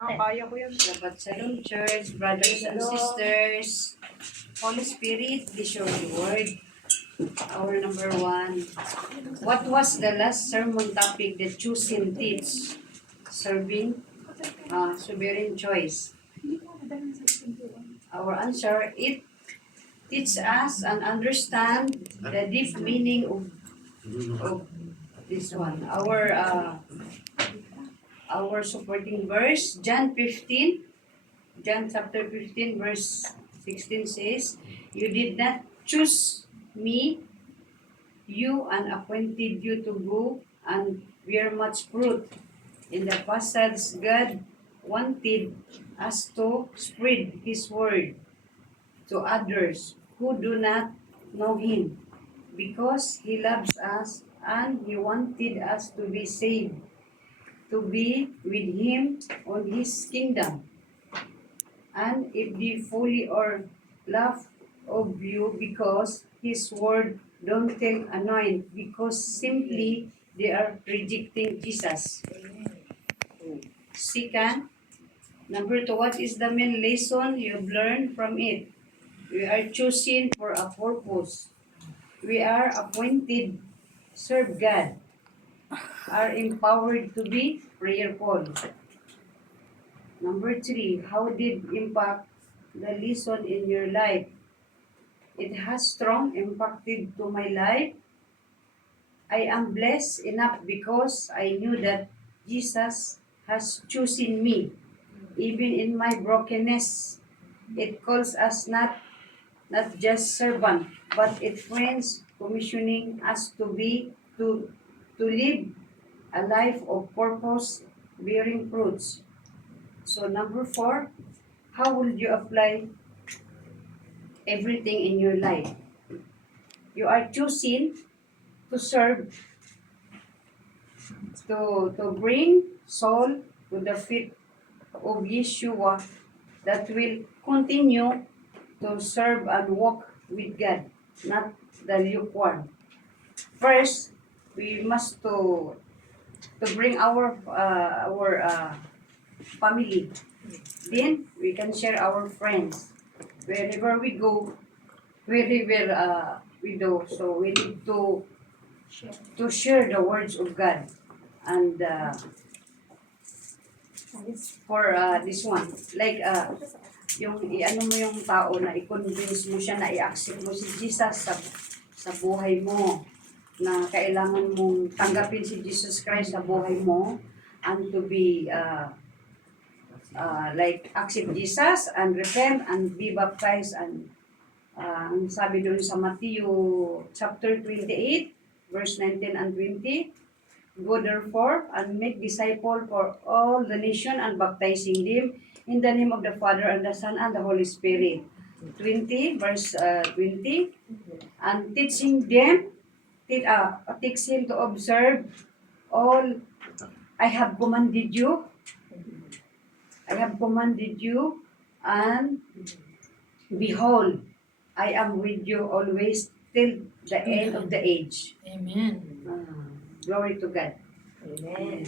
Kaya ko yan. Dapat Shalom Church, brothers and sisters, Holy Spirit, is your word. Our number one. What was the last sermon topic that chosen teach? Serving, sovereign choice. Our answer, it teach us and understand the deep meaning of this one. Our supporting verse, John chapter 15, verse 16 says, "You did not choose me, you unappointed you to go and bear much fruit." In the passage, God wanted us to spread His word to others who do not know Him, because He loves us and He wanted us to be saved, to be with Him on His kingdom. And if they fully or love of you, because His word don't tell annoying, because simply they are rejecting Jesus. Second, number two, what is the main lesson you've learned from it? We are chosen for a purpose. We are appointed, serve God, are empowered to be prayerful. Number three, how did impact the lesson in your life? It has strong impacted to my life. I am blessed enough because I knew that Jesus has chosen me, even in my brokenness. It calls us not just servant, but it friends, commissioning us to live a life of purpose, bearing fruits. So number four, how will you apply everything in your life? You are choosing to serve, to bring soul to the feet of Yeshua, that will continue to serve and walk with God, not the lukewarm. First, we must to bring our family. Then we can share our friends. Wherever we go, wherever we do, so we need to share the words of God. And for this one, like yung i-ano mo yung tao na i-convince mo siya na i-accept mo si Jesus sa buhay mo, na kailangan mong tanggapin si Jesus Christ sa buhay mo, and to be like accept Jesus and repent and be baptized. And ang sabi doon sa Matthew chapter 28 verse 19 and 20, "Go therefore and make disciples for all the nation and baptizing them in the name of the Father and the Son and the Holy Spirit." 20 verse 20, "And teaching them, teach him to observe all I have commanded you. I have commanded you, and behold, I am with you always till the end of the age." Amen. Glory to God. Amen.